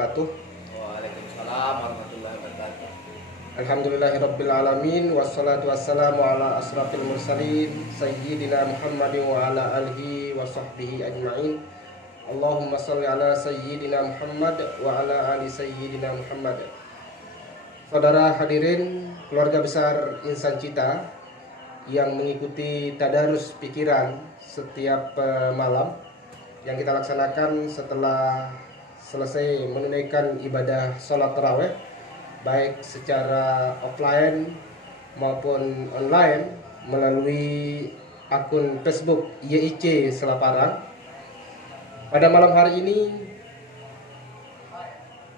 wabarakatuh. Waalaikumsalam warahmatullahi wabarakatuh. Alhamdulillahirabbil alamin wassalatu wassalamu ala asrafil mursalin sayyidina Muhammadin wa ala alihi wa sahbihi ajmain. Allahumma shalli ala sayyidina Muhammad wa ala ali sayyidina Muhammad. Saudara hadirin keluarga besar Insan Cita yang mengikuti tadarus pikiran setiap malam yang kita laksanakan setelah selesai menunaikan ibadah sholat taraweh baik secara offline maupun online melalui akun Facebook YIC Selaparang. Pada malam hari ini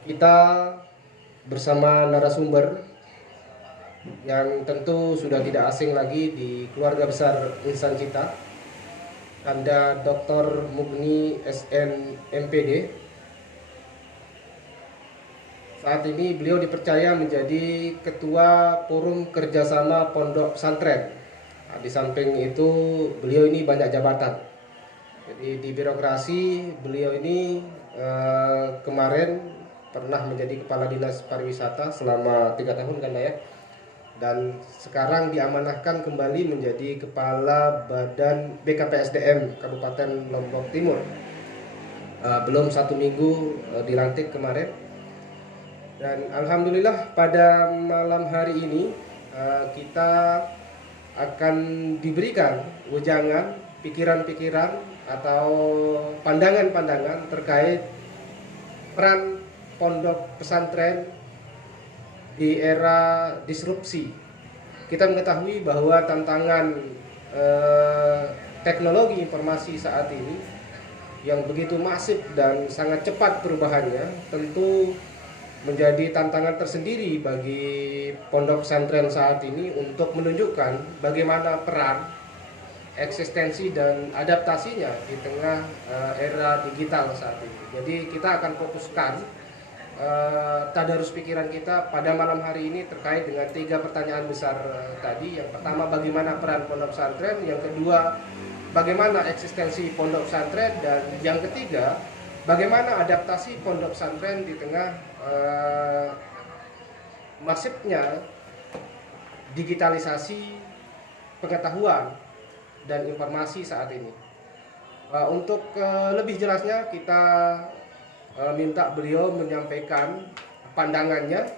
kita bersama narasumber yang tentu sudah tidak asing lagi di keluarga besar Insan Cita, Anda Dr. Mugni SN MPD. Saat ini beliau dipercaya menjadi Ketua Forum Kerjasama Pondok Pesantren. Di samping itu beliau ini banyak jabatan. Jadi di birokrasi beliau ini kemarin pernah menjadi Kepala Dinas Pariwisata selama 3 tahun kan ya. Dan sekarang diamanahkan kembali menjadi Kepala Badan BKPSDM Kabupaten Lombok Timur. Belum 1 minggu dilantik kemarin. Dan alhamdulillah pada malam hari ini kita akan diberikan wejangan, pikiran-pikiran atau pandangan-pandangan terkait peran pondok pesantren di era disrupsi. Kita mengetahui bahwa tantangan teknologi informasi saat ini yang begitu masif dan sangat cepat perubahannya tentu menjadi tantangan tersendiri bagi pondok pesantren saat ini untuk menunjukkan bagaimana peran, eksistensi dan adaptasinya di tengah era digital saat ini. Jadi kita akan fokuskan tadarus pikiran kita pada malam hari ini terkait dengan 3 pertanyaan besar tadi. Yang pertama, bagaimana peran pondok pesantren, yang kedua, bagaimana eksistensi pondok pesantren, dan yang ketiga, bagaimana adaptasi pondok pesantren di tengah masifnya digitalisasi pengetahuan dan informasi saat ini. Untuk lebih jelasnya kita minta beliau menyampaikan pandangannya,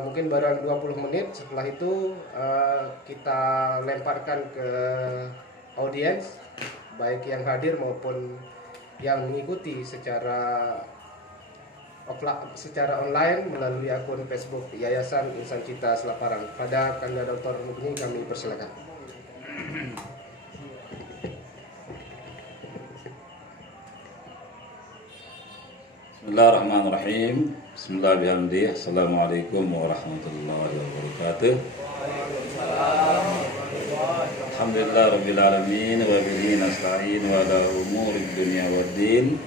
mungkin barang 20 menit. Setelah itu kita lemparkan ke audiens baik yang hadir maupun yang mengikuti secara online melalui akun Facebook Yayasan Insan Cita Selaparang. Pada Kanda Dr. Mugni kami persilakan. Bismillahirrahmanirrahim. Bismillahirrahmanirrahim. Assalamualaikum warahmatullahi wabarakatuh. Alhamdulillah rabbil alamin wa bihi nasta'in wa ala umuri dunya waddin.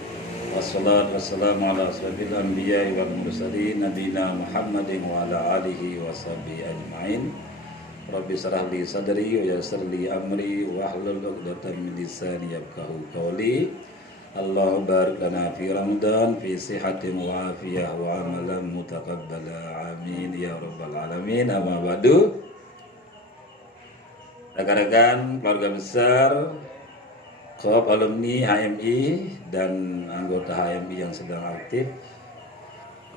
Wassalatu wassalamu ala asrofil anbiya'i wal mursalin nabiyina Muhammadin wa ala alihi wa sahbihi ajma'in. Rabbi shrah li sadri wa yassir li amri wa hlul 'uqdatam min lisani yafqahu qawli. Allahu barik lana fi Ramadan fi sihatin wa afiyah wa amalan mutaqabbala. Amin ya rabbal alamin. Amma ba'du. Rekan-rekan keluarga besar Koop alumni HMI dan anggota HMI yang sedang aktif,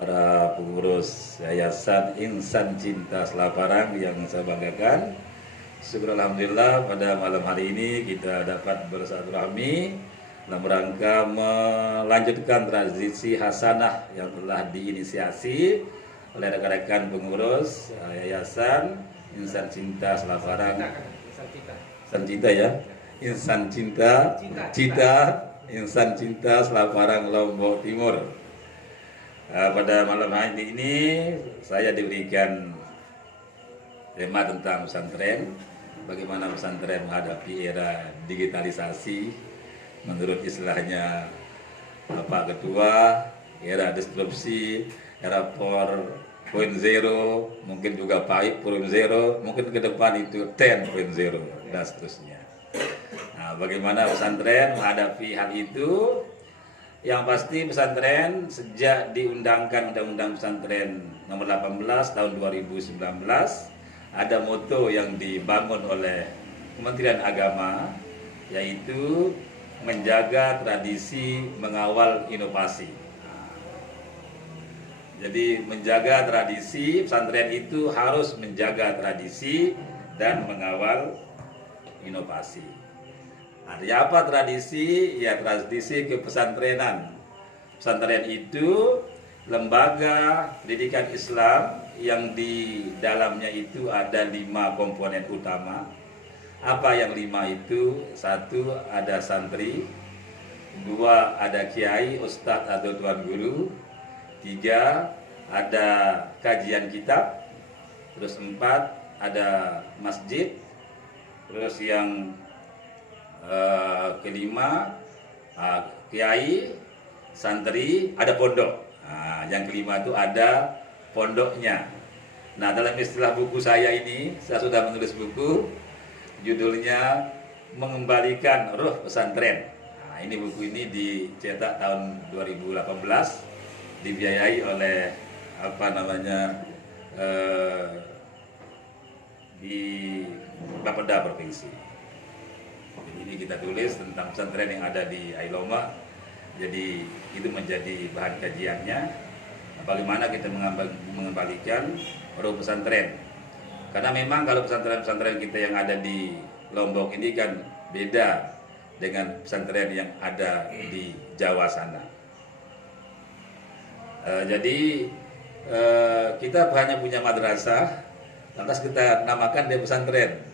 para pengurus Yayasan Insan Cinta Selaparang yang saya banggakan. Syukur alhamdulillah pada malam hari ini kita dapat bersilaturahmi dalam rangka melanjutkan tradisi hasanah yang telah diinisiasi oleh rekan-rekan pengurus Yayasan Insan Cinta Selaparang. Insan Cinta ya. Insan Cinta, Insan Cinta Selaparang Lombok Timur. Pada malam hari ini saya diberikan tema tentang pesantren, bagaimana pesantren menghadapi era digitalisasi. Menurut istilahnya Pak Ketua, era disrupsi, era 4.0, mungkin juga 5.0, mungkin ke depan itu 10.0 dan seterusnya. Nah, bagaimana pesantren menghadapi hal itu? Yang pasti pesantren sejak diundangkan Undang-Undang Pesantren nomor 18 tahun 2019 ada moto yang dibangun oleh Kementerian Agama, yaitu menjaga tradisi, mengawal inovasi. Jadi menjaga tradisi, pesantren itu harus menjaga tradisi dan mengawal inovasi. Ada apa tradisi? Ya, tradisi kepesantrenan. Pesantren itu lembaga pendidikan Islam yang di dalamnya itu ada 5 komponen utama. Apa yang 5 itu? 1 ada santri, 2 ada kiai, ustadz atau tuan guru, 3 ada kajian kitab, terus 4 ada masjid, terus yang kelima kiai, santri, ada pondok. Nah, yang kelima itu ada pondoknya. Nah, dalam istilah buku saya ini, saya sudah menulis buku, judulnya Mengembalikan Ruh Pesantren. Nah, ini buku ini dicetak tahun 2018, dibiayai oleh di Bapeda Provinsi. Jadi ini kita tulis tentang pesantren yang ada di Ailoma. Jadi itu menjadi bahan kajiannya. Bagaimana kita mengembalikan ruh pesantren. Karena memang kalau pesantren-pesantren kita yang ada di Lombok ini kan beda dengan pesantren yang ada di Jawa sana. Jadi kita hanya punya madrasah, lantas kita namakan dia pesantren.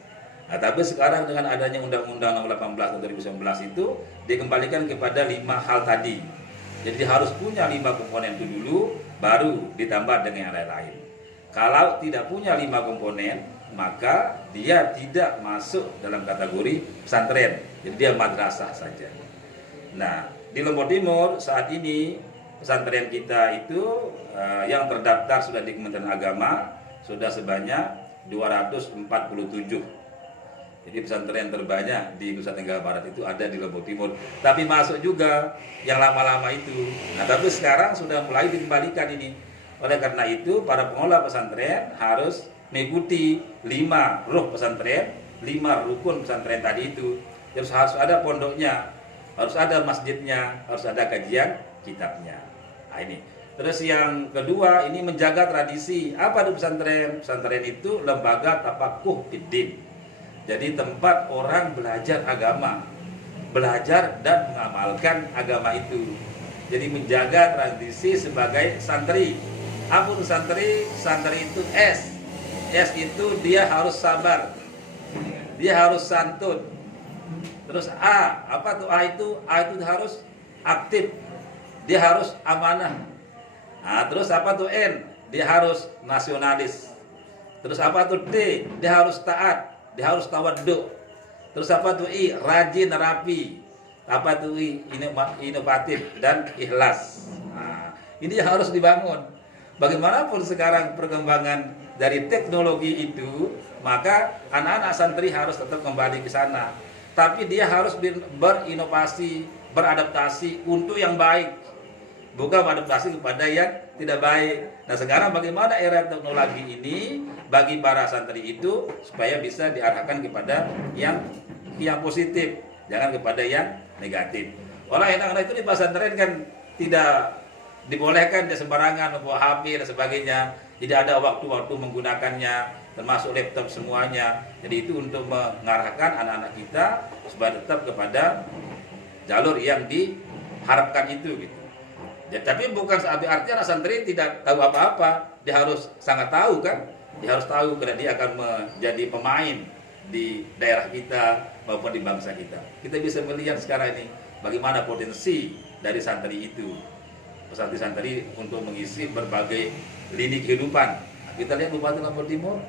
Nah, tapi sekarang dengan adanya Undang-Undang Nomor 18 Tahun 2019 itu dikembalikan kepada 5 hal tadi. Jadi harus punya 5 komponen itu dulu, baru ditambah dengan yang lain-lain. Kalau tidak punya 5 komponen, maka dia tidak masuk dalam kategori pesantren. Jadi dia madrasah saja. Nah, di Lombok Timur saat ini pesantren kita itu yang terdaftar sudah di Kementerian Agama sudah sebanyak 247. Jadi pesantren terbanyak di Nusa Tenggara Barat itu ada di Lombok Timur. Tapi masuk juga yang lama-lama itu. Nah, tapi sekarang sudah mulai dikembalikan ini. Oleh karena itu, para pengelola pesantren harus mengikuti 5 ruh pesantren, 5 rukun pesantren tadi itu. Terus harus ada pondoknya, harus ada masjidnya, harus ada kajian kitabnya. Nah, ini. Terus yang kedua, ini menjaga tradisi. Apa itu pesantren? Pesantren itu lembaga tafakuh fiddin. Jadi tempat orang belajar agama, belajar dan mengamalkan agama itu. Jadi menjaga tradisi sebagai santri. Apa itu santri? Santri itu S. S itu dia harus sabar, dia harus santun. Terus A, apa tuh A itu? A itu harus aktif, dia harus amanah. Nah, terus apa tuh N? Dia harus nasionalis. Terus apa tuh D? Dia harus taat. Dia harus tawaddu. Terus apa tuh I? Rajin, rapi. Apa tuh I? Inovatif dan ikhlas. Nah, ini harus dibangun. Bagaimanapun sekarang perkembangan dari teknologi itu, maka anak-anak santri harus tetap kembali ke sana. Tapi dia harus berinovasi, beradaptasi untuk yang baik, bukan beradaptasi kepada yang tidak baik. Nah, sekarang bagaimana era teknologi ini bagi para santri itu supaya bisa diarahkan kepada yang positif, jangan kepada yang negatif. Oleh karena itu di pesantren kan tidak dibolehkan dia sembarangan membawa HP dan sebagainya. Jadi ada waktu-waktu menggunakannya, termasuk laptop semuanya. Jadi itu untuk mengarahkan anak-anak kita supaya tetap kepada jalur yang diharapkan itu gitu. Ya, tapi bukan artinya anak santri tidak tahu apa-apa. Dia harus sangat tahu kan. Dia harus tahu karena dia akan menjadi pemain di daerah kita maupun di bangsa kita. Kita bisa melihat sekarang ini bagaimana potensi dari santri itu. Santri-santri untuk mengisi berbagai lini kehidupan. Kita lihat Bupati Lombok Timur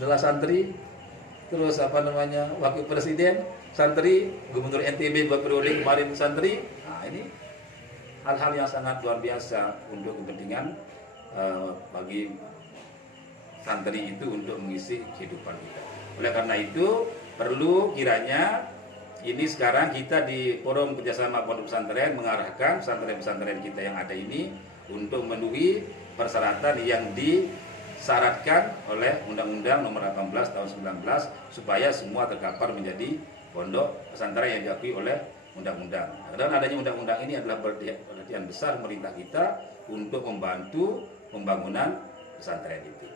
adalah santri, terus wakil presiden santri, gubernur NTB periode kemarin santri. Nah, ini hal-hal yang sangat luar biasa untuk kepentingan bagi santri itu untuk mengisi kehidupan kita. Oleh karena itu perlu kiranya ini sekarang kita di Forum Kerjasama Pondok Pesantren mengarahkan pesantren-pesantren kita yang ada ini untuk memenuhi persyaratan yang disyaratkan oleh Undang-Undang Nomor 18 Tahun 19 supaya semua terkapar menjadi pondok pesantren yang diakui oleh undang-undang. Dan adanya undang-undang ini adalah perhatian besar pemerintah kita untuk membantu pembangunan pesantren itu.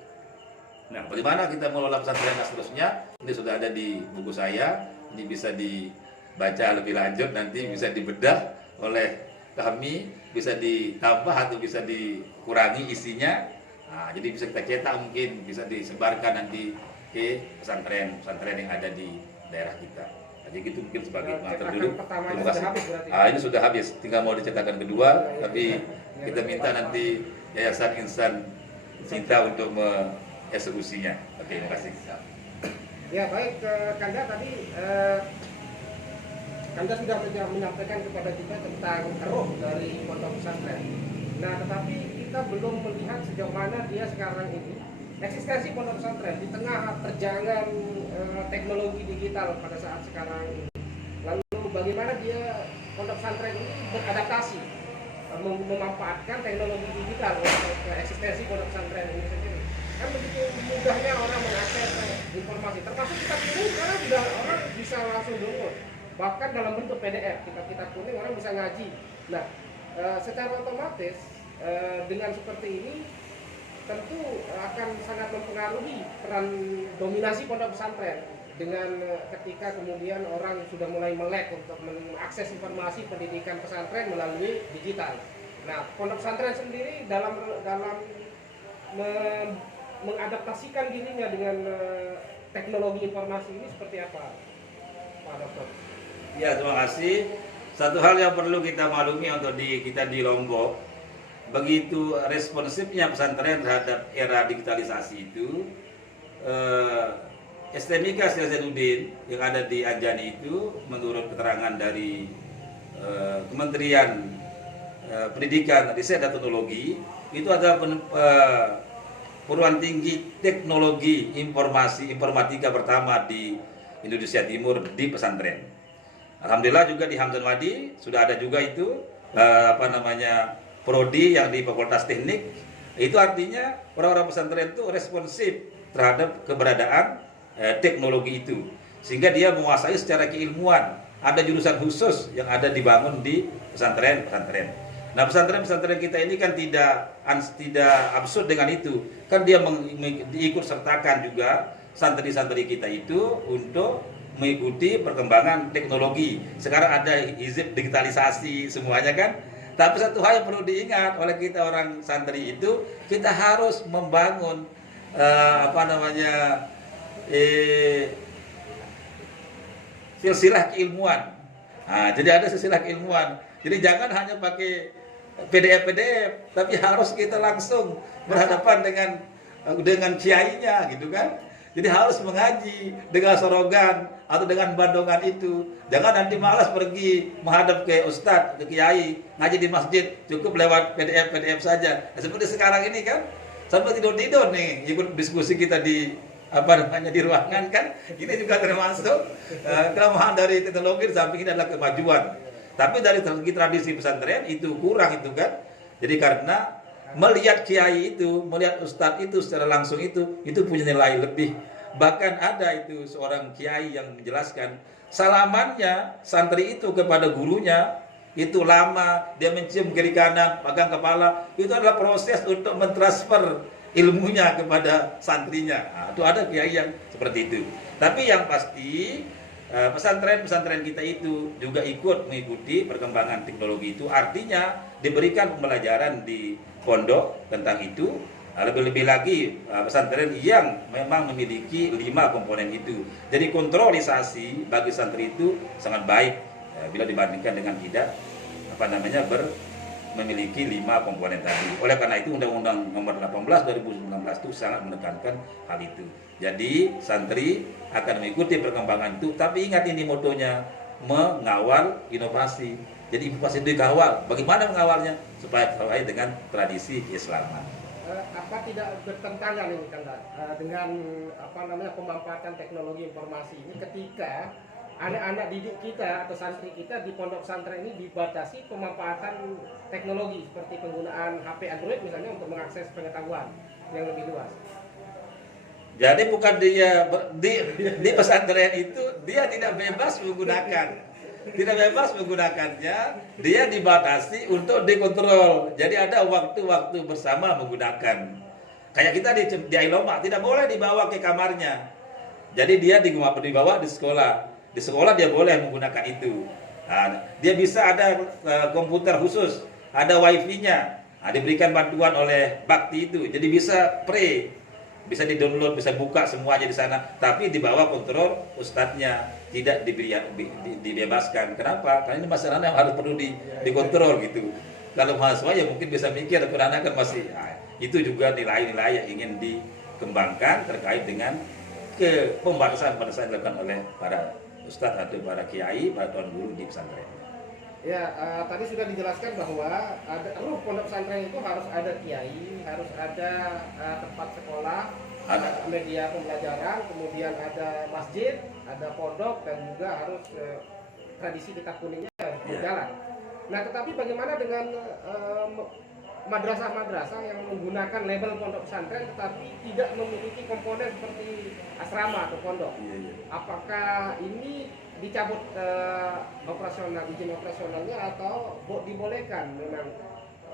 Nah, bagaimana kita mengelola pesantren dan seterusnya? Ini sudah ada di buku saya. Ini bisa dibaca lebih lanjut, nanti bisa dibedah oleh kami, bisa ditambah atau bisa dikurangi isinya. Nah, jadi bisa kita cetak, mungkin bisa disebarkan nanti ke pesantren-pesantren yang ada di daerah kita. Jadi itu mungkin sebagai pengantar dulu. Terima kasih. Ini sudah habis, tinggal mau dicetakan kedua, tapi kita minta nanti Yayasan Insan Cinta untuk mengeksekusinya. Oke, terima kasih. Ya baik, Kanda tadi Kanda sudah menyampaikan kepada kita tentang roh dari pondok pesantren. Nah, tetapi kita belum melihat sejauh mana dia sekarang ini eksistensi pondok pesantren di tengah terjangan teknologi digital pada saat sekarang ini. Lalu bagaimana dia pondok pesantren ini beradaptasi memanfaatkan teknologi digital untuk eksistensi pondok pesantren ini sendiri. Kan begitu mudahnya orang mengakses informasi, termasuk kitab kuning sekarang sudah orang bisa langsung download, bahkan dalam bentuk PDF. Kitab kuning orang bisa ngaji. Nah, secara otomatis dengan seperti ini tentu akan sangat mempengaruhi peran dominasi pondok pesantren dengan ketika kemudian orang sudah mulai melek untuk mengakses informasi pendidikan pesantren melalui digital. Nah, pondok pesantren sendiri dalam mengadaptasikan dirinya dengan teknologi informasi ini seperti apa, Pak Dokter? Ya, terima kasih. Satu hal yang perlu kita maklumi untuk kita di Lombok, begitu responsifnya pesantren terhadap era digitalisasi itu, STMIK Syekh Zainuddin yang ada di Anjani itu, menurut keterangan dari Kementerian Pendidikan, Riset dan Teknologi, itu adalah perguruan tinggi teknologi informatika pertama di Indonesia Timur di pesantren. Alhamdulillah juga di Hamdan Wadi sudah ada juga itu prodi yang di Fakultas Teknik. Itu artinya orang-orang pesantren itu responsif terhadap keberadaan teknologi itu, sehingga dia menguasai secara keilmuan. Ada jurusan khusus yang ada dibangun di pesantren-pesantren. Nah, pesantren-pesantren kita ini kan tidak absurd dengan itu. Kan dia diikut sertakan juga santri-santri kita itu untuk mengikuti perkembangan teknologi. Sekarang ada hizib digitalisasi semuanya kan. Tapi satu hal yang perlu diingat oleh kita orang santri itu, kita harus membangun silsilah keilmuan. Nah, jadi ada silsilah keilmuan. Jadi jangan hanya pakai PDF, tapi harus kita langsung berhadapan dengan kiainya, gitu kan? Jadi harus mengaji dengan sorogan atau dengan bandongan itu. Jangan nanti malas pergi menghadap ke ustadz, ke kiai, ngaji di masjid, cukup lewat PDF saja. Nah, seperti sekarang ini kan, sampai tidur-tidur nih ikut diskusi kita di di ruangan kan. Ini juga termasuk kelemahan dari teknologi. Di samping ini adalah kemajuan. Tapi dari segi tradisi pesantren itu kurang itu kan. Jadi karena melihat kiai itu, melihat ustadz itu secara langsung itu punya nilai lebih. Bahkan ada itu seorang kiai yang menjelaskan salamannya santri itu kepada gurunya itu lama, dia mencium kiri kanan, pegang kepala, itu adalah proses untuk mentransfer ilmunya kepada santrinya. Nah, itu ada kiai yang seperti itu. Tapi yang pasti pesantren-pesantren kita itu juga ikut mengikuti perkembangan teknologi itu, artinya diberikan pembelajaran di pondok tentang itu. Lebih-lebih lagi pesantren yang memang memiliki 5 komponen itu. Jadi kontrolisasi bagi santri itu sangat baik bila dibandingkan dengan tidak memiliki 5 komponen tadi. Oleh karena itu Undang-Undang Nomor 18 2019 itu sangat menekankan hal itu. Jadi santri akan mengikuti perkembangan itu, tapi ingat ini motonya, mengawal inovasi. Jadi inovasi itu dikawal. Bagaimana mengawalnya? Supaya sesuai dengan tradisi keislaman. Apa tidak bertentangan ini kan dengan pemanfaatan teknologi informasi ini ketika anak-anak didik kita atau santri kita di pondok pesantren ini dibatasi pemanfaatan teknologi seperti penggunaan HP Android misalnya untuk mengakses pengetahuan yang lebih luas. Jadi bukan dia di pesantren itu dia tidak bebas menggunakannya, dia dibatasi untuk dikontrol. Jadi ada waktu-waktu bersama menggunakan. Kayak kita di Ailoma tidak boleh dibawa ke kamarnya. Jadi dia dibawa di sekolah. Di sekolah dia boleh menggunakan itu. Nah, dia bisa ada komputer khusus, ada wifi-nya. Nah, diberikan bantuan oleh bakti itu. Jadi bisa bisa di-download, bisa buka semuanya di sana, tapi di bawah kontrol ustadznya, tidak dibebaskan. Kenapa? Karena ini masalah yang harus perlu dikontrol gitu. Kalau mahasiswa ya mungkin bisa mikir, tapi anak kan masih itu juga nilai-nilai yang ingin dikembangkan terkait dengan pembatasan-pembatasan yang dilakukan oleh para ustadz atau para kiai, para tuan guru di pesantren. Ya, tadi sudah dijelaskan bahwa ruh pondok pesantren itu harus ada kiai, harus ada tempat sekolah, ada media pembelajaran, kemudian ada masjid, ada pondok, dan juga harus tradisi kitab kuningnya berjalan. Nah, tetapi bagaimana dengan madrasah-madrasah yang menggunakan label pondok pesantren tetapi tidak memiliki komponen seperti asrama atau pondok? Apakah ini dicabut izin operasionalnya atau dibolehkan memang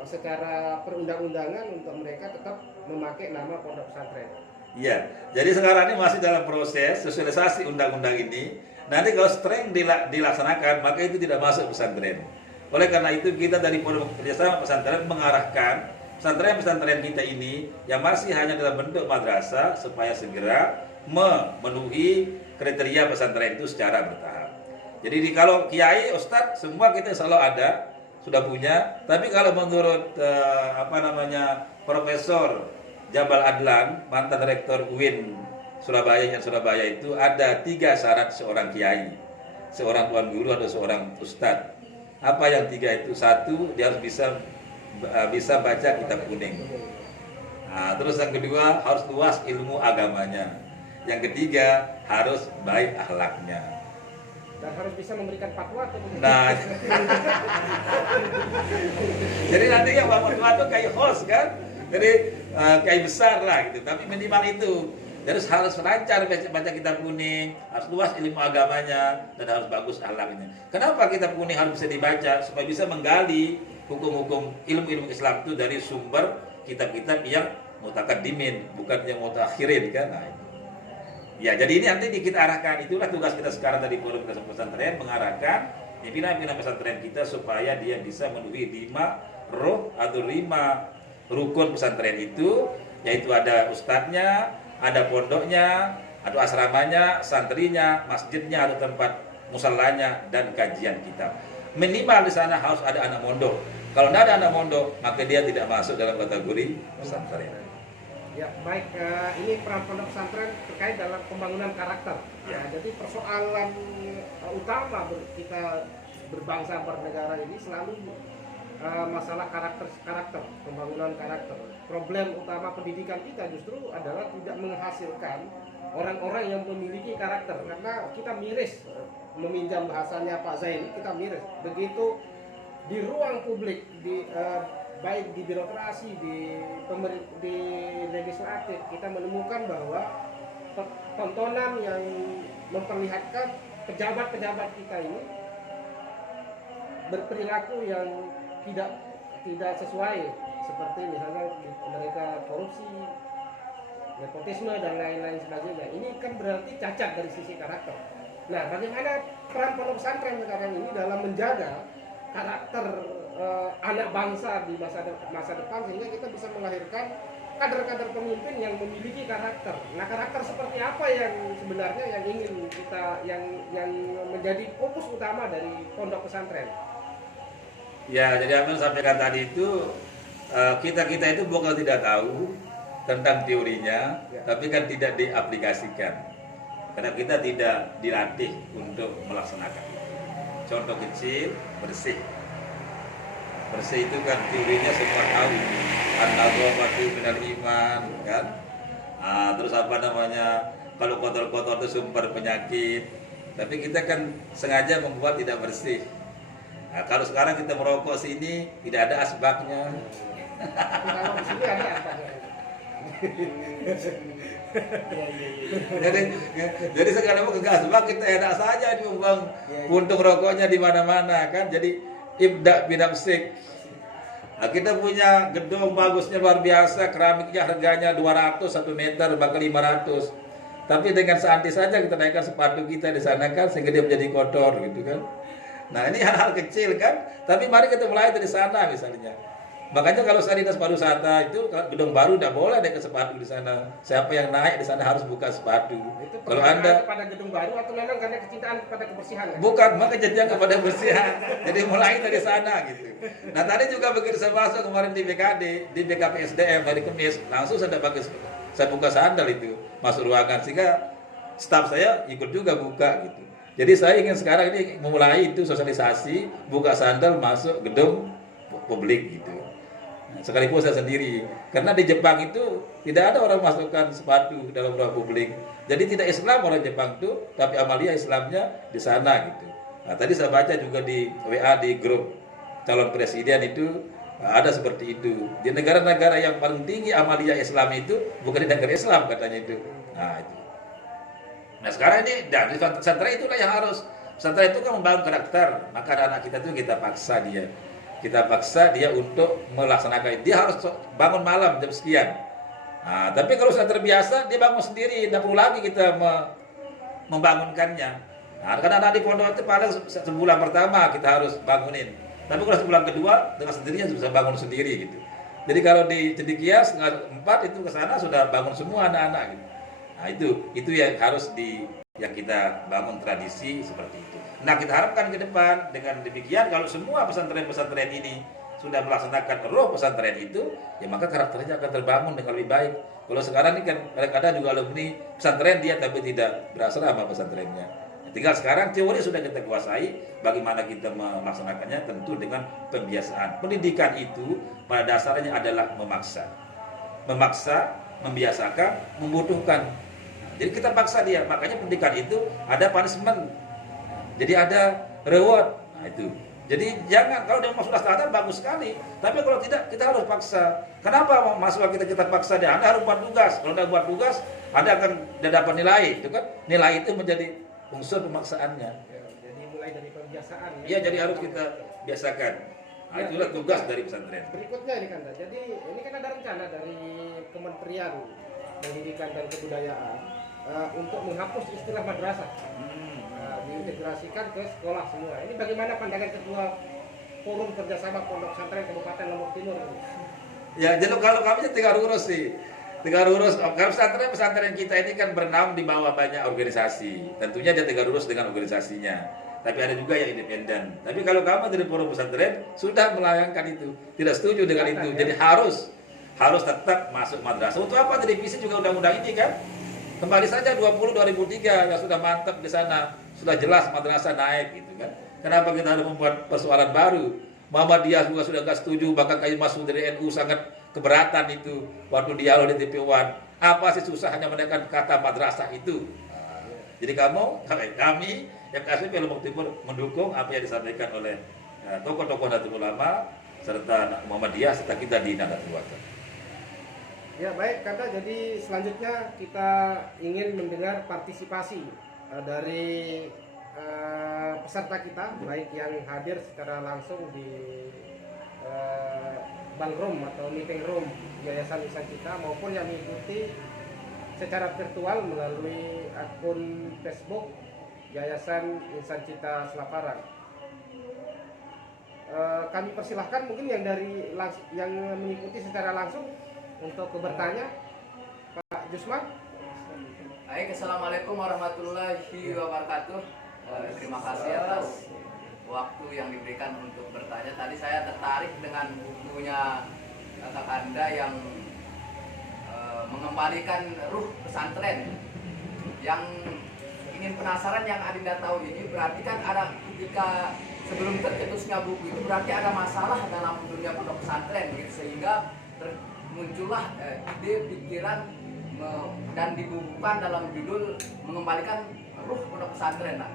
secara perundang-undangan untuk mereka tetap memakai nama pondok pesantren? Iya, jadi sekarang ini masih dalam proses sosialisasi undang-undang ini. Nanti kalau streng dilaksanakan, maka itu tidak masuk pesantren. Oleh karena itu kita dari Pondok Kerjasama Pesantren mengarahkan pesantren-pesantren kita ini yang masih hanya dalam bentuk madrasah supaya segera memenuhi kriteria pesantren itu secara bertahap. Jadi kalau kiai, ustadz, semua kita selalu ada, sudah punya. Tapi kalau menurut Profesor Jabal Adlan, mantan rektor UIN Surabaya itu ada 3 syarat seorang kiai, seorang tuan guru atau seorang ustadz. Apa yang 3 itu? 1, dia harus bisa baca kitab kuning. Nah, terus yang kedua harus luas ilmu agamanya. Yang ketiga harus baik akhlaknya. Dan harus bisa memberikan fatwa atau Nah, jadi nanti yang fatwa itu kayak host kan, jadi kayak besar lah gitu. Tapi minimal itu. Harus lancar baca kitab kuning, harus luas ilmu agamanya, dan harus bagus akhlaknya. Kenapa kitab kuning harus bisa dibaca? Supaya bisa menggali hukum-hukum ilmu-ilmu Islam itu dari sumber kitab-kitab yang mutakaddimin, bukan yang mutakhirin kan. Nah, ya, jadi ini nanti kita arahkan. Itulah tugas kita sekarang dari Pondok Pesantren, mengarahkan pimpinan-pimpinan pesantren kita supaya dia bisa memenuhi 5 roh atau 5 rukun pesantren itu, yaitu ada ustadznya, ada pondoknya, atau asramanya, santrinya, masjidnya, atau tempat musallanya, dan kajian kitab. Minimal di sana harus ada anak mondok. Kalau tidak ada anak mondok, maka dia tidak masuk dalam kategori pesantren. Ya, baik. Ini peran pondok pesantren terkait dalam pembangunan karakter. Ya, jadi persoalan utama kita berbangsa bernegara ini selalu masalah karakter, pembangunan karakter. Problem utama pendidikan kita justru adalah tidak menghasilkan orang-orang yang memiliki karakter, karena kita miris, meminjam bahasanya Pak Zain, kita miris. Begitu di ruang publik, baik di birokrasi, di legislatif, kita menemukan bahwa tontonan yang memperlihatkan pejabat-pejabat kita ini berperilaku yang tidak sesuai, seperti misalnya mereka korupsi, nepotisme, dan lain-lain sebagainya. Ini kan berarti cacat dari sisi karakter. Nah, bagaimana peran pondok pesantren sekarang ini dalam menjaga karakter anak bangsa di masa depan, sehingga kita bisa melahirkan kader-kader pemimpin yang memiliki karakter. Nah, karakter seperti apa yang sebenarnya yang ingin kita yang menjadi fokus utama dari pondok pesantren? Ya, jadi apa yang sampaikan tadi itu, kita itu bukan tidak tahu tentang teorinya, tapi kan tidak diaplikasikan. Karena kita tidak dilatih untuk melaksanakan itu. Contoh kecil, bersih. Bersih itu kan teorinya semua tahu. An-nadhafatu minal iman, kan? Terus kalau kotor-kotor itu sumber penyakit. Tapi kita kan sengaja membuat tidak bersih. Nah, kalau sekarang kita merokok sini tidak ada asbaknya. Kalau di sini ada apa? Jadi sekarang mau ke asbak kita enak saja membuang puntung rokoknya di mana-mana kan. Jadi ibda binafsik. Nah, kita punya gedung bagusnya luar biasa, keramiknya harganya 200 1 meter bahkan 500. Tapi dengan seanti saja kita naikkan sepatu kita di sana kan sehingga dia menjadi kotor gitu kan. Nah, ini hal-hal kecil kan, tapi mari kita mulai dari sana misalnya. Makanya kalau saya dinas pariwisata itu gedung baru tidak boleh ada sepatu di sana. Siapa yang naik di sana harus buka sepatu. Itu Kalau Anda kepada gedung baru atau memang karena kecintaan kepada kebersihan? Kan? bukan, maka jadinya kepada kebersihan. Jadi mulai dari sana gitu. Nah, tadi juga begitu saya masuk kemarin di BKD, di BKPSDM hari Kamis, langsung saya buka sandal itu masuk ruangan sehingga staf saya ikut juga buka gitu. Jadi saya ingin sekarang ini memulai itu sosialisasi, buka sandal masuk gedung publik gitu. Sekalipun saya sendiri, karena di Jepang itu tidak ada orang masukkan sepatu dalam ruang publik. Jadi tidak Islam orang Jepang itu, tapi amalia Islamnya di sana gitu. Nah, tadi saya baca juga di WA di grup calon presiden itu ada seperti itu. Di negara-negara yang paling tinggi amalia Islam itu bukan di negara Islam katanya itu. Nah, itu. Nah, sekarang ini dari pesantren itulah yang harus. Pesantren itu kan membangun karakter. Maka anak kita itu kita paksa dia. Kita paksa dia untuk melaksanakan. Dia harus bangun malam jam sekian. Nah, tapi kalau sudah terbiasa dia bangun sendiri, tidak perlu lagi kita membangunkannya. Nah, karena anak di pondok itu paling sebulan pertama kita harus bangunin. Tapi kalau sebulan kedua dengan sendirinya bisa bangun sendiri gitu. Jadi kalau di Cendekia setengah 4 itu ke sana sudah bangun semua anak-anak gitu. Nah, itu yang harus yang kita bangun tradisi seperti itu. Nah, kita harapkan ke depan dengan demikian kalau semua pesantren-pesantren ini sudah melaksanakan roh pesantren itu, ya maka karakternya akan terbangun dengan lebih baik. Kalau sekarang ini kan kadang-kadang juga alumni pesantren dia tapi tidak berasrama pesantrennya. Tinggal sekarang teori sudah kita kuasai, bagaimana kita melaksanakannya tentu dengan pembiasaan. Pendidikan itu pada dasarnya adalah memaksa, membiasakan, membutuhkan. Jadi kita paksa dia, makanya pendidikan itu ada punishment. Jadi ada reward. Nah, itu. Jadi jangan kalau dia masuk standar bagus sekali, tapi kalau tidak kita harus paksa. Kenapa mahasiswa kita paksa dia? Anda harus buat tugas. Kalau Anda buat tugas, Anda akan dapat nilai, itu kan? Nilai itu menjadi unsur pemaksaannya. Ya, jadi mulai dari pembiasaan. Iya, jadi harus kita biasakan. Nah, itulah tugas dari pesantren. Berikutnya ini kan, jadi ini kan ada rencana dari Kementerian Pendidikan dan Kebudayaan untuk menghapus istilah madrasah, diintegrasikan ke sekolah semua. Ini bagaimana pandangan Ketua Forum Kerjasama Pondok Pesantren Kabupaten Lombok Timur? Ya, jadi kalau kami tinggal urus sih. Tinggal urus. Kalau pesantren kita ini kan bernaung di bawah banyak organisasi. Tentunya dia tinggal urus dengan organisasinya. Tapi ada juga yang independen. Tapi kalau kamu dari Forum Pesantren sudah melayangkan itu, tidak setuju dengan itu. Jadi harus tetap masuk madrasah. Untuk apa direvisi juga undang-undang ini kan? Kembali saja 2003 yang sudah mantap di sana, sudah jelas madrasah naik gitu kan. Kenapa kita harus membuat persoalan baru? Muhammadiyah juga sudah nggak setuju, bahkan kayak masuk dari NU sangat keberatan itu waktu dialog di TV1. Apa sih susah hanya menekan kata madrasah itu? Jadi kami yang KSP Lombok Timur mendukung apa yang disampaikan oleh tokoh-tokoh Nahdlatul Ulama serta Muhammadiyah serta kita di Nahdlatul Ulama. Ya baik Kanda, jadi selanjutnya kita ingin mendengar partisipasi dari peserta kita, baik yang hadir secara langsung di Bang Room atau meeting room Yayasan Insan Cita maupun yang mengikuti secara virtual melalui akun Facebook Yayasan Insan Cita Selaparang. Kami persilahkan mungkin yang mengikuti secara langsung untuk bertanya, Pak Jusman. Baik, assalamualaikum warahmatullahi wabarakatuh. Terima kasih atas waktu yang diberikan untuk bertanya. Tadi saya tertarik dengan bukunya Kakak Anda yang mengembalikan ruh pesantren. Yang ingin penasaran yang Adinda tahu ini berarti kan ada ketika sebelum tercetusnya buku itu berarti ada masalah dalam dunia pondok pesantren gitu, sehingga muncullah ide pikiran dan dibukukan dalam judul mengembalikan ruh pondok pesantren. Nah,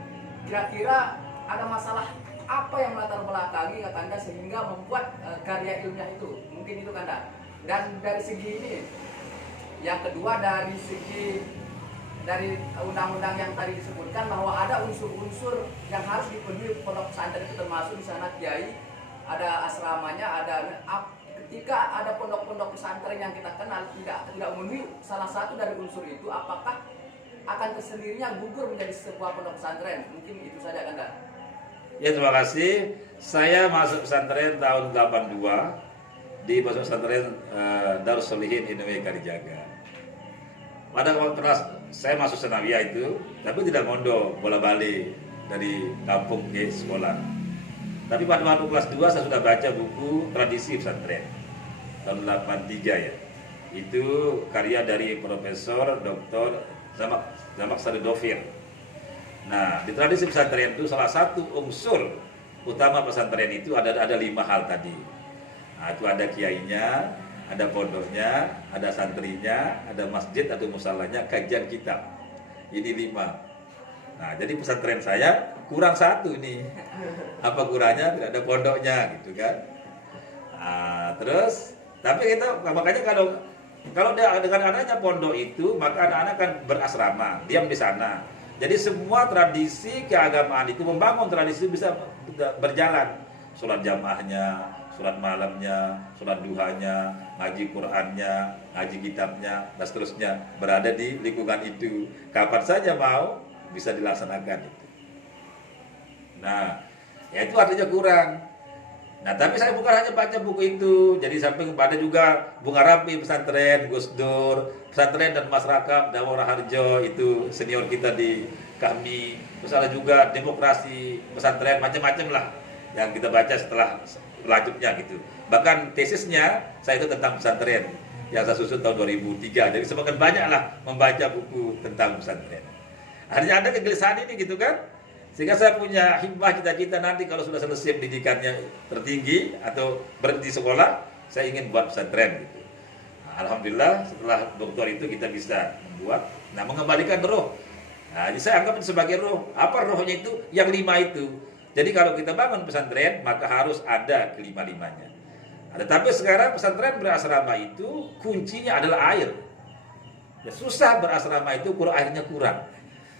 kira-kira ada masalah apa yang melatar belakangi Kanda sehingga membuat karya ilmiah itu? Mungkin itu Kanda. Dan dari segi ini, yang kedua dari segi dari undang-undang yang tadi disebutkan bahwa ada unsur-unsur yang harus dipenuhi pondok pesantren itu, termasuk di sana kiai, ada asramanya, ada ketika ada pondok-pondok pesantren yang kita kenal tidak memenuhi salah satu dari unsur itu, apakah akan tersendirinya gugur menjadi sebuah pondok pesantren? Mungkin itu saja Kanda. Ya, terima kasih. Saya masuk pesantren tahun 82 di pondok pesantren Darus Solihin Inwe Kalijaga. Pada waktu kelas saya masuk Senawiyah itu, tapi tidak mondok, bola balik dari kampung ke sekolah. Tapi pada waktu kelas 2 saya sudah baca buku Tradisi Pesantren tahun 83 ya. Itu karya dari Profesor Dr. Zamak Saridovir. Nah, di Tradisi Pesantren itu salah satu unsur utama pesantren itu ada 5 hal tadi. Nah, itu ada kiainya, ada pondoknya, ada santrinya, ada masjid atau musallanya, kajian kitab. Ini 5. Nah, jadi pesantren saya kurang 1 ini. Apa kurangnya? Tidak ada pondoknya, gitu kan. Nah, terus, tapi kita makanya kalau dengan adanya pondok itu, maka anak-anak kan berasrama, diam di sana. Jadi semua tradisi keagamaan itu, membangun tradisi bisa berjalan. Sholat jamaahnya, sholat malamnya, sholat duhanya, ngaji Qur'annya, ngaji kitabnya, dan seterusnya berada di lingkungan itu. Kapan saja mau bisa dilaksanakan itu. Nah, ya itu artinya kurang. Nah, tapi saya bukan hanya baca buku itu, jadi sampai kepada juga Bunga Rapi pesantren, Gus Dur, pesantren dan masyarakat Dawara Harjo itu senior kita di kami. Terus ada juga demokrasi pesantren, macam-macam lah yang kita baca setelah lanjutnya gitu. Bahkan tesisnya saya itu tentang pesantren yang saya susun tahun 2003. Jadi semakin banyak lah membaca buku tentang pesantren. Artinya ada kegelisahan ini gitu kan. Sehingga saya punya himbah cita-cita nanti kalau sudah selesai pendidikannya tertinggi atau berhenti sekolah, saya ingin buat pesantren gitu. Nah, alhamdulillah setelah doktor itu kita bisa membuat, mengembalikan roh. Nah, jadi saya anggap itu sebagai roh. Apa rohnya itu? Yang 5 itu. Jadi kalau kita bangun pesantren, maka harus ada kelima-limanya. Tetapi sekarang pesantren berasrama itu kuncinya adalah air. Ya, susah berasrama itu kalau airnya kurang.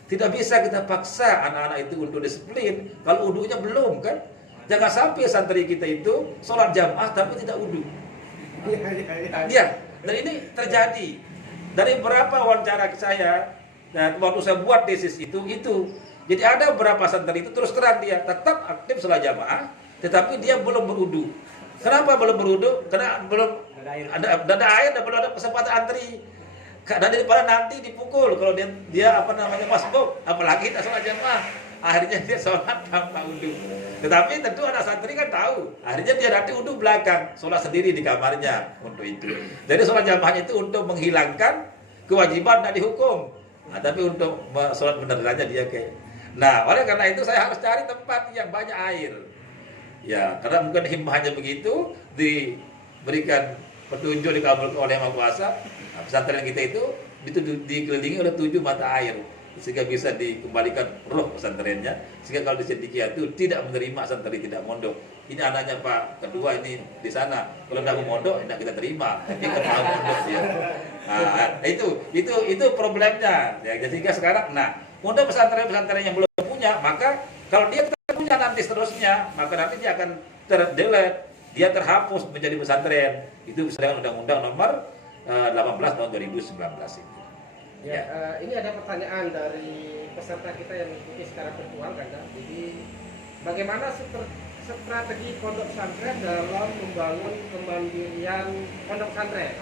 Tidak bisa kita paksa anak-anak itu untuk disiplin kalau wudunya belum kan. Jangan sampai santri kita itu sholat jamaah tapi tidak wudu. Iya, dan ini terjadi. Dari beberapa wawancara saya, dan waktu saya buat tesis itu. Jadi ada beberapa santri itu terus terang dia tetap aktif sholat jamaah, tetapi dia belum berwudu. Kenapa belum berwudu? Karena belum ada air dan belum ada kesempatan antri. Dan daripada nanti dipukul kalau dia masbuk, apalagi tak sholat jamaah, akhirnya dia sholat tanpa wudu. Tetapi tentu anak santri kan tahu, akhirnya dia nanti wudu belakang, sholat sendiri di kamarnya untuk itu. Jadi sholat jamaahnya itu untuk menghilangkan kewajiban tak dihukum, tapi untuk sholat benerannya dia kayak. Nah, oleh karena itu saya harus cari tempat yang banyak air. Ya, karena mungkin himbahnya begitu, diberikan petunjuk dikabulkan oleh Yang Maha Kuasa. Nah, pesantren kita itu dikelilingi oleh 7 mata air sehingga bisa dikembalikan roh pesantrennya, sehingga kalau di Sendikia itu tidak menerima santri tidak mondok. Ini anaknya Pak kedua ini di sana, kalau tidak mau mondok tidak kita terima, ini kan mau mondok dia. Nah, itu problemnya. Ya, sehingga sekarang, untuk pesantren-pesantren yang belum punya, maka kalau dia punya nanti seterusnya, maka nanti dia akan terdelete, dia terhapus menjadi pesantren. Itu sedang Undang-Undang Nomor 18 tahun 2019 itu. Ya, ini ada pertanyaan dari peserta kita yang mengikuti secara virtual kan. Jadi bagaimana strategi pondok pesantren dalam membangun kemandirian pondok pesantren,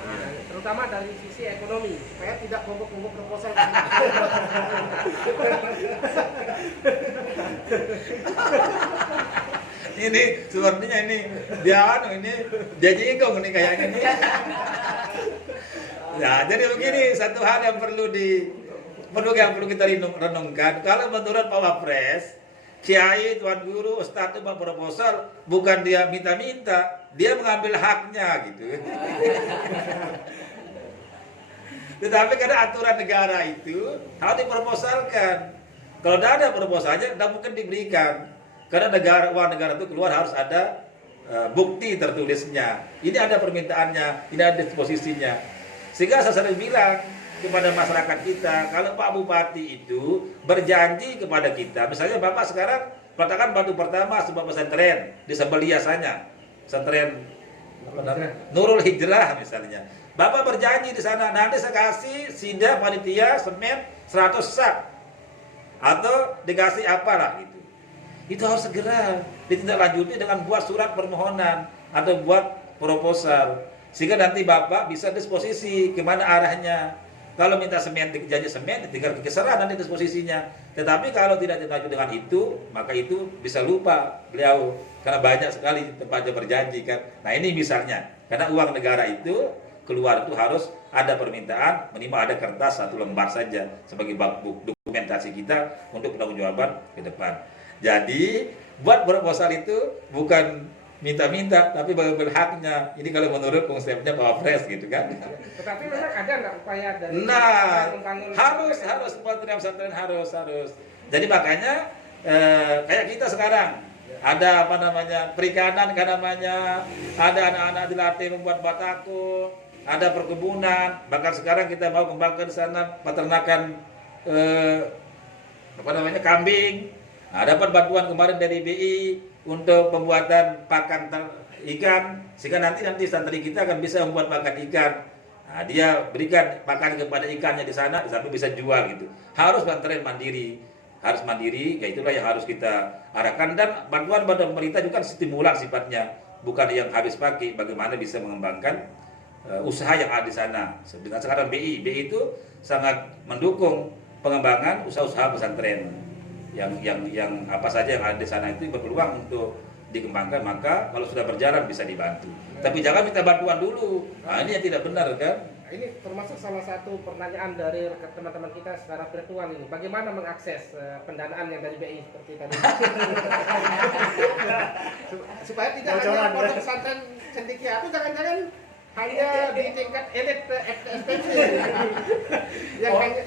terutama dari sisi ekonomi supaya tidak kumpul-kumpul proposal. Ini sepertinya dia jingkong nih kayaknya nih. Ya, jadi begini, satu hal yang perlu kita renungkan. Kalau menurut Pak Wapres, kiai, tuan guru, ustadz itu proposal, bukan dia minta-minta, dia mengambil haknya gitu. Tetapi karena aturan negara itu harus diproposalkan. Kalau tidak ada proposalnya, tidak mungkin diberikan. Karena uang negara itu keluar harus ada bukti tertulisnya. Ini ada permintaannya, ini ada disposisinya. Sehingga saya sering bilang kepada masyarakat kita, kalau Pak Bupati itu berjanji kepada kita, misalnya Bapak sekarang katakan batu pertama sebuah pesantren di Sebelia sana, pesantren Nurul Hijrah misalnya. Bapak berjanji di sana, nanti saya kasih sida panitia semen 100 sak atau dikasih apalah gitu. Itu harus segera ditindaklanjuti dengan buat surat permohonan atau buat proposal, sehingga nanti Bapak bisa disposisi kemana arahnya. Kalau minta semen, janji semen, tinggal keserah nanti disposisinya. Tetapi kalau tidak dilanjut dengan itu, maka itu bisa lupa beliau, karena banyak sekali tempatnya berjanji kan. Nah ini misalnya, karena uang negara itu keluar itu harus ada permintaan, minimal ada kertas 1 lembar saja sebagai dokumentasi kita untuk penanggung-jawaban ke depan. Jadi buat proposal itu bukan minta-minta, tapi bagaimana haknya. Ini kalau menurut konsepnya Pak Pres gitu kan. Tetapi memang ada nggak upaya dari harus pesantren harus. Jadi makanya kayak kita sekarang ada apa namanya perikanan kan namanya, ada anak-anak dilatih membuat batako, ada perkebunan, bahkan sekarang kita mau kembangkan di sana peternakan kambing. Nah, dapat bantuan kemarin dari BI untuk pembuatan pakan ikan, sehingga nanti santri kita akan bisa membuat pakan ikan. Nah, dia berikan pakan kepada ikannya di sana, sampai bisa jual gitu. Harus pesantren mandiri, ya itulah yang harus kita arahkan. Dan bantuan pemerintah juga kan stimulan sifatnya, bukan yang habis pakai. Bagaimana bisa mengembangkan usaha yang ada di sana. Dengan sekarang BI itu sangat mendukung pengembangan usaha-usaha pesantren. Yang apa saja yang ada di sana itu berpeluang untuk dikembangkan, maka kalau sudah berjalan bisa dibantu. Tapi jangan minta bantuan dulu. Nah, ini yang tidak benar kan? Ini termasuk salah satu pertanyaan dari teman-teman kita secara virtual ini. Bagaimana mengakses pendanaan yang dari BI seperti tadi? Supaya tidak hanya pondok pesantren cendekia, itu jangan-jangan hanya di tingkat elit SPC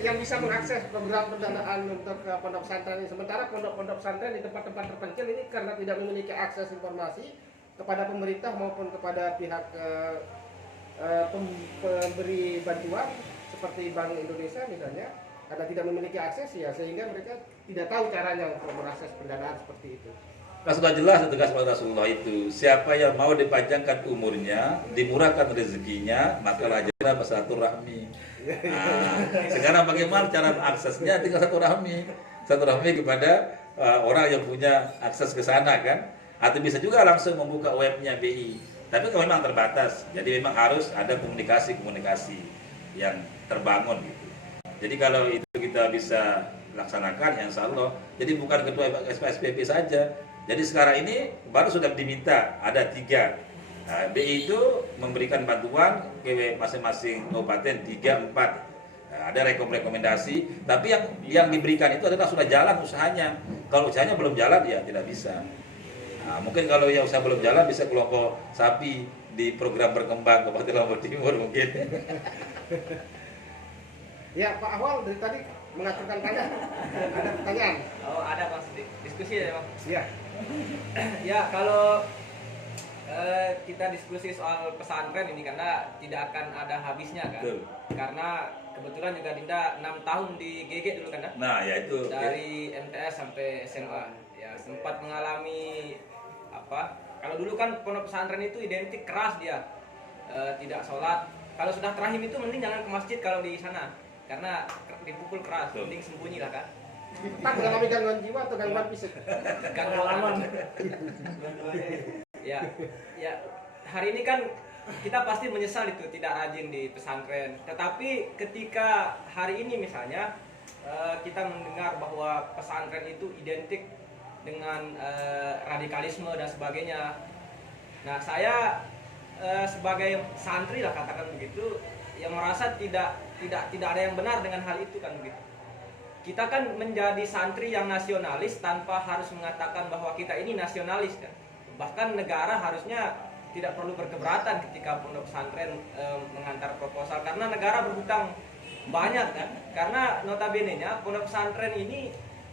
yang bisa mengakses program pendanaan untuk pondok pesantren ini. Sementara pondok-pondok pesantren di tempat-tempat terpencil ini karena tidak memiliki akses informasi kepada pemerintah maupun kepada pihak pemberi bantuan seperti Bank Indonesia misalnya, karena tidak memiliki akses ya, sehingga mereka tidak tahu caranya untuk mengakses pendanaan seperti itu. Nah, sudah jelas tegas Rasulullah itu, siapa yang mau dipanjangkan umurnya, dimurahkan rezekinya, maka lajana bersilaturahmi. Nah, sekarang bagaimana cara aksesnya? Tinggal satu rahmi kepada orang yang punya akses ke sana kan, atau bisa juga langsung membuka webnya BI. Tapi kalau memang terbatas, jadi memang harus ada komunikasi yang terbangun gitu. Jadi kalau itu kita bisa laksanakan, ya insya Allah. Jadi bukan ketua SPSPP saja. Jadi sekarang ini baru sudah diminta ada 3. Nah, BI itu memberikan bantuan ke masing-masing kabupaten 3-4. Nah, ada rekomendasi. Tapi yang diberikan itu adalah sudah jalan usahanya. Kalau usahanya belum jalan ya tidak bisa. Nah, mungkin kalau yang usaha belum jalan bisa kelompok sapi di program berkembang Kabupaten Lombok Timur mungkin. Ya Pak Ahwal dari tadi mengaturkan tanya. Ada pertanyaan? Oh ada Mas, diskusi ya Bang? Iya. Ya kalau kita diskusi soal pesantren ini karena tidak akan ada habisnya kan. Betul. Karena kebetulan juga Dinda 6 tahun di GG dulu kan. Nah ya itu. Dari MTS sampai SMA. Ya sempat mengalami kalau dulu kan pondok pesantren itu identik keras dia, tidak sholat. Kalau sudah terahim itu mending jangan ke masjid kalau di sana, karena dipukul keras, mending sembunyi lah kan. Pak mengalami gangguan jiwa atau gangguan fisik? Gangguan. Ya, hari ini kan kita pasti menyesal itu tidak rajin di pesantren. Tetapi ketika hari ini misalnya kita mendengar bahwa pesantren itu identik dengan radikalisme dan sebagainya. Nah, saya sebagai santri lah katakan begitu, yang merasa tidak ada yang benar dengan hal itu kan begitu. Kita kan menjadi santri yang nasionalis tanpa harus mengatakan bahwa kita ini nasionalis kan. Bahkan negara harusnya tidak perlu berkeberatan ketika pondok pesantren mengantar proposal, karena negara berhutang banyak kan. Karena notabene-nya pondok pesantren ini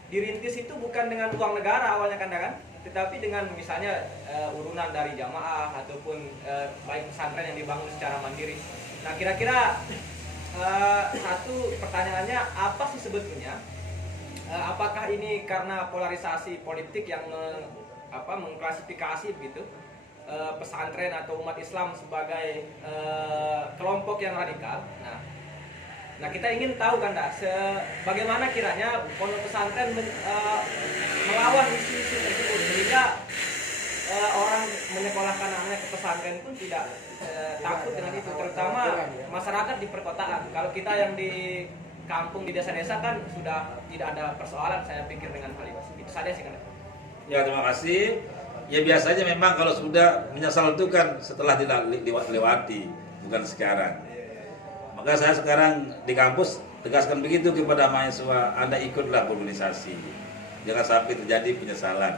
dirintis itu bukan dengan uang negara awalnya kan, tetapi dengan misalnya urunan dari jamaah ataupun baik pesantren yang dibangun secara mandiri. Nah, kira-kira satu pertanyaannya, apa sih sebetulnya? Apakah ini karena polarisasi politik yang mengklasifikasi begitu pesantren atau umat Islam sebagai kelompok yang radikal? Nah, kita ingin tahu kan, bagaimana kiranya pondok pesantren melawan isu-isu tersebut sehingga orang menyekolahkan anaknya ke pesantren pun tidak takut dengan itu, terutama masyarakat di perkotaan. Kalau kita yang di kampung, di desa-desa kan sudah tidak ada persoalan, saya pikir, dengan hal itu saja sih kan. Ya, terima kasih. Ya, biasanya memang kalau sudah menyesal itu kan setelah dilewati, bukan sekarang. Maka saya sekarang di kampus tegaskan begitu kepada mahasiswa, Anda ikutlah organisasi, jangan sampai terjadi penyesalan.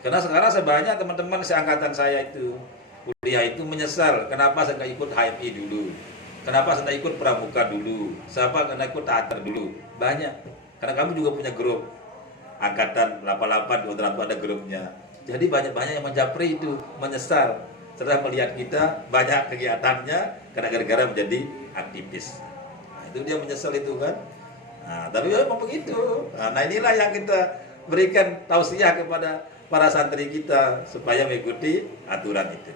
Karena sekarang sebanyak teman-teman seangkatan saya itu kuliah itu menyesal, kenapa saya nggak ikut HMI dulu, kenapa saya nggak ikut pramuka dulu, siapa nggak ikut teater dulu. Banyak, karena kami juga punya grup angkatan 88 waktu ada grupnya. Jadi banyak yang menjapri itu, menyesal setelah melihat kita banyak kegiatannya karena gara-gara menjadi aktivis. Nah, itu dia menyesal itu kan. Nah, tapi memang begitu. Nah, inilah yang kita berikan tausiah kepada para santri kita supaya mengikuti aturan itu.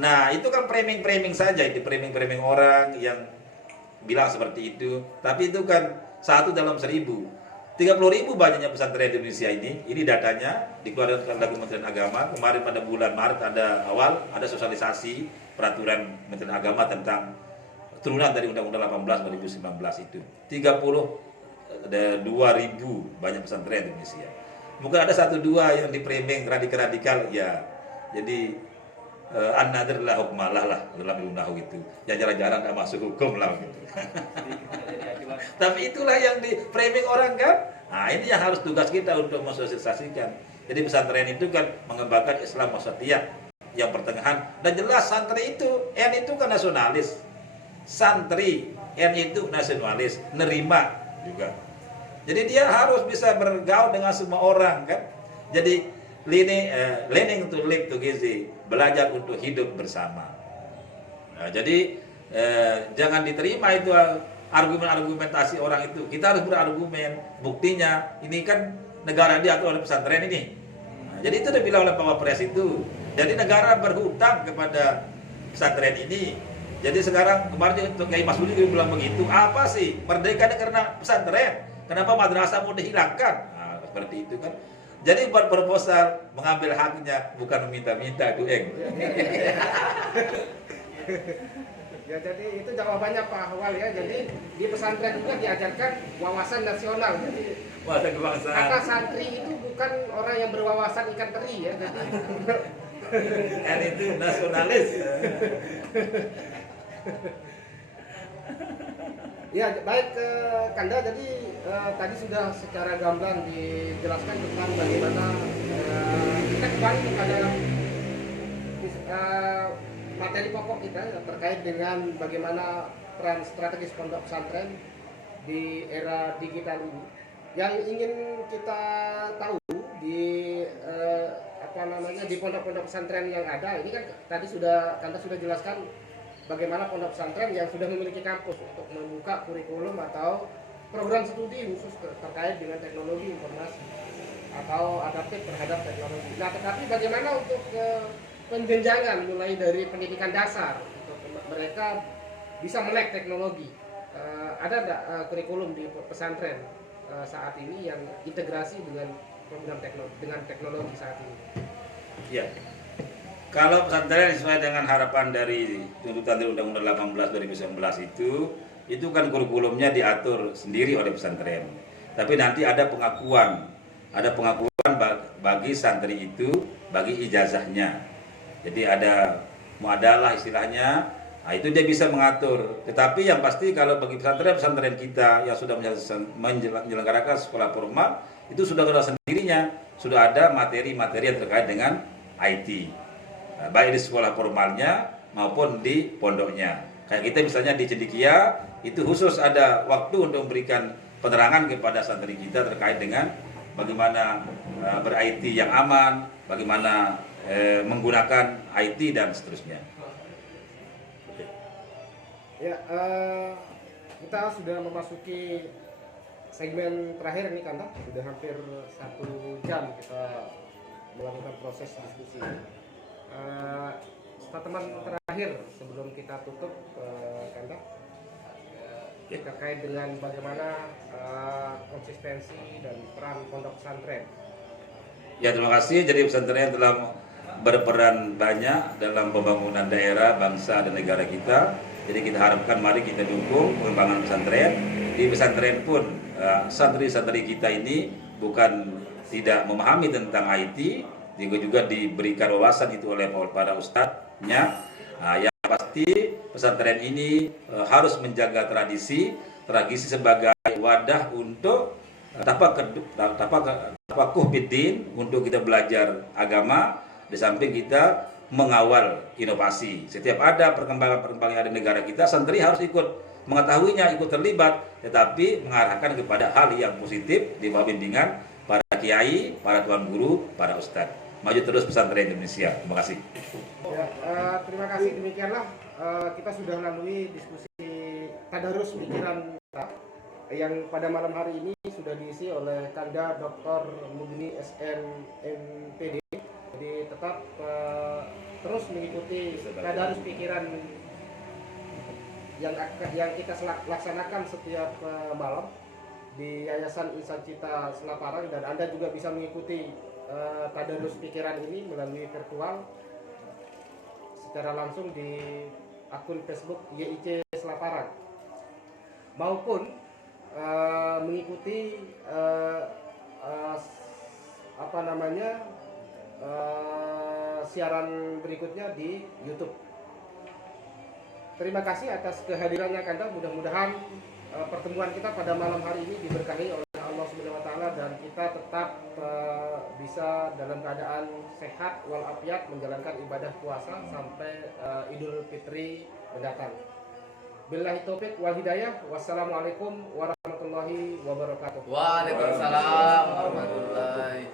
Nah, itu kan framing saja, itu framing orang yang bilang seperti itu. Tapi itu kan 1 dalam 1000. 30.000 banyaknya pesantren di Indonesia ini. Ini datanya dikeluarkan oleh Kementerian Agama. Kemarin pada bulan Maret ada sosialisasi peraturan Kementerian Agama tentang turunan dari Undang-Undang 18 2019 itu. 32.000 banyak pesantren di Indonesia. Mungkin ada 1-2 yang di framing radikal ya. Jadi an-nadr la hukmalah lah dalam ilmu nahwu gitu. Ya jarang-jarang enggak masuk hukum lah gitu. Tapi itulah yang di framing orang kan. Nah, ini yang harus tugas kita untuk mensosialisasikan. Jadi pesantren itu kan mengembangkan Islam wasatiyah yang pertengahan, dan jelas santri itu N itu kan nasionalis. Santri N itu nasionalis, nerima juga. Jadi dia harus bisa bergaul dengan semua orang kan. Jadi learning to live together, belajar untuk hidup bersama. Nah, jadi jangan diterima itu argumentasi orang itu. Kita harus berargumen. Buktinya ini kan negara diatur oleh pesantren ini. Nah, jadi itu dibilang oleh Pak Wapres itu. Jadi negara berhutang kepada pesantren ini. Jadi sekarang kemarin Kiai Mas Budi bilang begitu. Apa sih merdeka karena pesantren? Kenapa madrasah mau dihilangkan? Nah, seperti itu kan. Jadi buat proposal mengambil haknya, bukan meminta-minta itu Ya, jadi itu jawabannya Pak Ahwal ya. Jadi di pesantren juga diajarkan wawasan nasional. Jadi wawasan kebangsaan. Kata santri itu bukan orang yang berwawasan ikan teri ya. Jadi N itu nasionalis. Ya, baik Kanda. Jadi tadi sudah secara gamblang dijelaskan tentang bagaimana kita kembali kepada materi pokok kita terkait dengan bagaimana peran strategis pondok pesantren di era digital ini. Yang ingin kita tahu di di pondok-pondok pesantren yang ada ini kan tadi Anda sudah jelaskan bagaimana pondok pesantren yang sudah memiliki kampus untuk membuka kurikulum atau program studi khusus terkait dengan teknologi informasi atau adaptif terhadap teknologi. Nah, tetapi bagaimana untuk penjenjangan mulai dari pendidikan dasar untuk mereka bisa melek teknologi? Ada nggak kurikulum di pesantren saat ini yang integrasi dengan program teknologi saat ini? Ya. Kalau pesantren sesuai dengan harapan dari tuntutan dari Undang-Undang 18 2019 itu kan kurikulumnya diatur sendiri oleh pesantren. Tapi nanti ada pengakuan bagi santri itu, bagi ijazahnya. Jadi ada muadalah istilahnya. Nah, itu dia bisa mengatur. Tetapi yang pasti kalau bagi pesantren kita yang sudah menyelenggarakan sekolah formal itu sudah ada sendirinya, sudah ada materi-materi yang terkait dengan IT. Nah, baik di sekolah formalnya maupun di pondoknya. Kayak kita misalnya di Cendikia itu khusus ada waktu untuk memberikan penerangan kepada santri kita terkait dengan bagaimana ber-IT yang aman, bagaimana menggunakan IT dan seterusnya. Ya, kita sudah memasuki segmen terakhir nih Kanda. Sudah hampir 1 jam kita melakukan proses diskusi. Statement terakhir sebelum kita tutup, Kanda, terkait dengan bagaimana konsistensi dan peran pondok pesantren. Ya, terima kasih. Jadi pesantren telah berperan banyak dalam pembangunan daerah, bangsa dan negara kita. Jadi kita harapkan mari kita dukung pengembangan pesantren. Di pesantren pun santri-santri kita ini bukan tidak memahami tentang IT, juga diberikan wawasan itu oleh para ustadznya. Yang pasti pesantren ini harus menjaga tradisi sebagai wadah untuk tafakuh fiddin, untuk kita belajar agama, di samping kita mengawal inovasi. Setiap ada perkembangan yang ada di negara kita, santri harus ikut mengetahuinya, ikut terlibat, tetapi mengarahkan kepada hal yang positif di bawah bimbingan para kiai, para tuan guru, para ustadz. Maju terus pesantren Indonesia. Terima kasih. Ya, terima kasih. Demikianlah kita sudah lalui diskusi tadarus pikiran kita yang pada malam hari ini sudah diisi oleh Kanda Dr. Mugni SN MPD. Jadi tetap terus mengikuti tadarus pikiran yang kita laksanakan setiap malam di Yayasan Insan Cita Selaparang, dan Anda juga bisa mengikuti tadarus pikiran ini melalui virtual secara langsung di akun Facebook YIC Selaparang, maupun mengikuti siaran berikutnya di YouTube. Terima kasih atas kehadirannya Kanda. Mudah-mudahan pertemuan kita pada malam hari ini diberkahi oleh Allah Subhanahu wa taala dan kita tetap bisa dalam keadaan sehat walafiat menjalankan ibadah puasa sampai Idul Fitri mendatang. Billahi taufik wal hidayah. Wassalamualaikum warahmatullahi wabarakatuh. Waalaikumsalam warahmatullahi